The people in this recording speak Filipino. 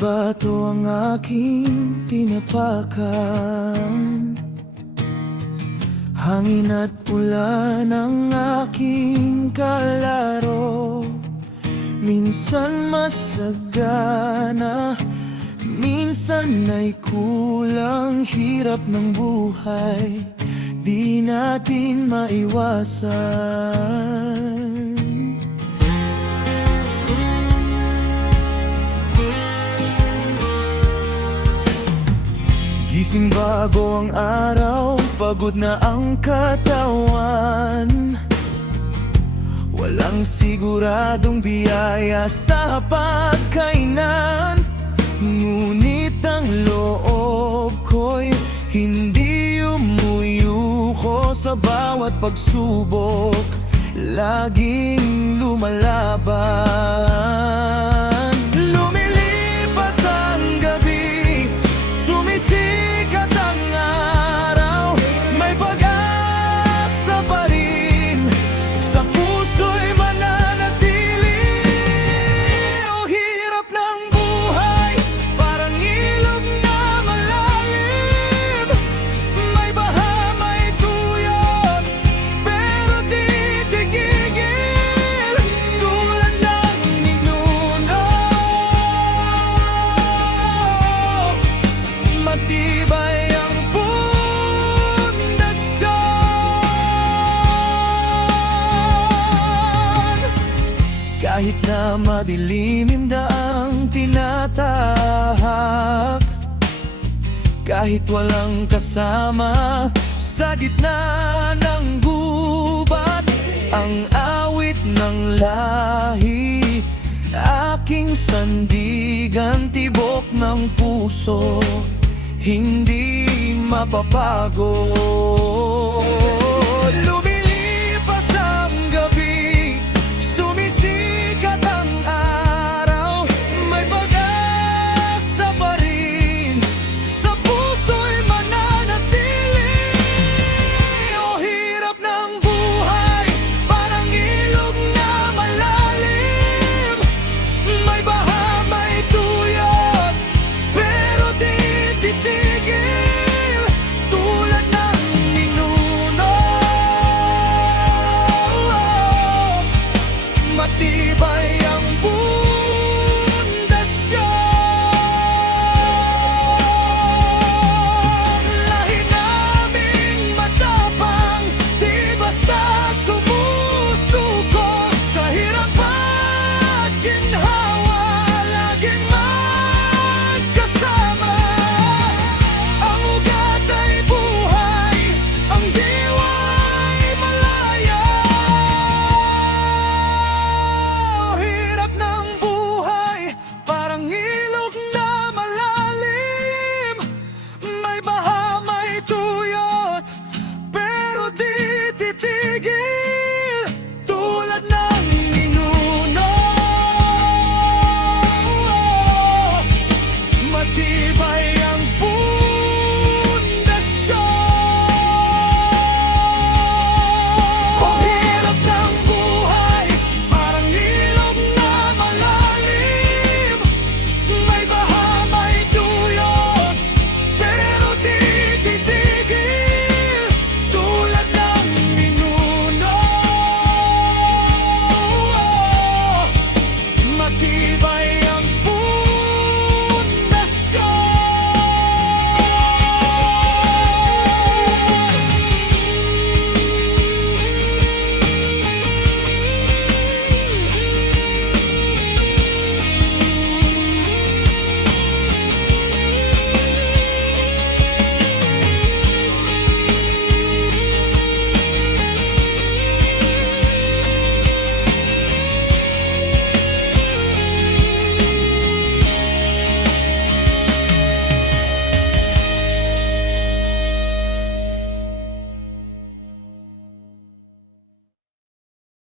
bato ang aking tinapakan, hangin at ulan ang aking kalaro. Minsan masagana, minsan ay kulang, hirap ng buhay di natin maiwasan. Gising bago ang araw, pagod na ang katawan, walang siguradong biyaya sa pagkainan. Ngunit ang loob ko'y hindi umuyuko sa bawat pagsubok, laging lumalaban. Lumilipas ang gabi, sumisikat ang araw, may pag-asa pa rin sa puso'y mananatili. O hirap ng buhay, parang ilog na malalim, may baha, may tuyot, pero di tigigil. Tulad ng ninuno, matibay ang pundasyon. Kahit na madilim daang tinatahak, kahit walang kasama sa gitna ng gubat, ang awit ng lahi, aking sandigan, tibok ng puso, hindi mapapago.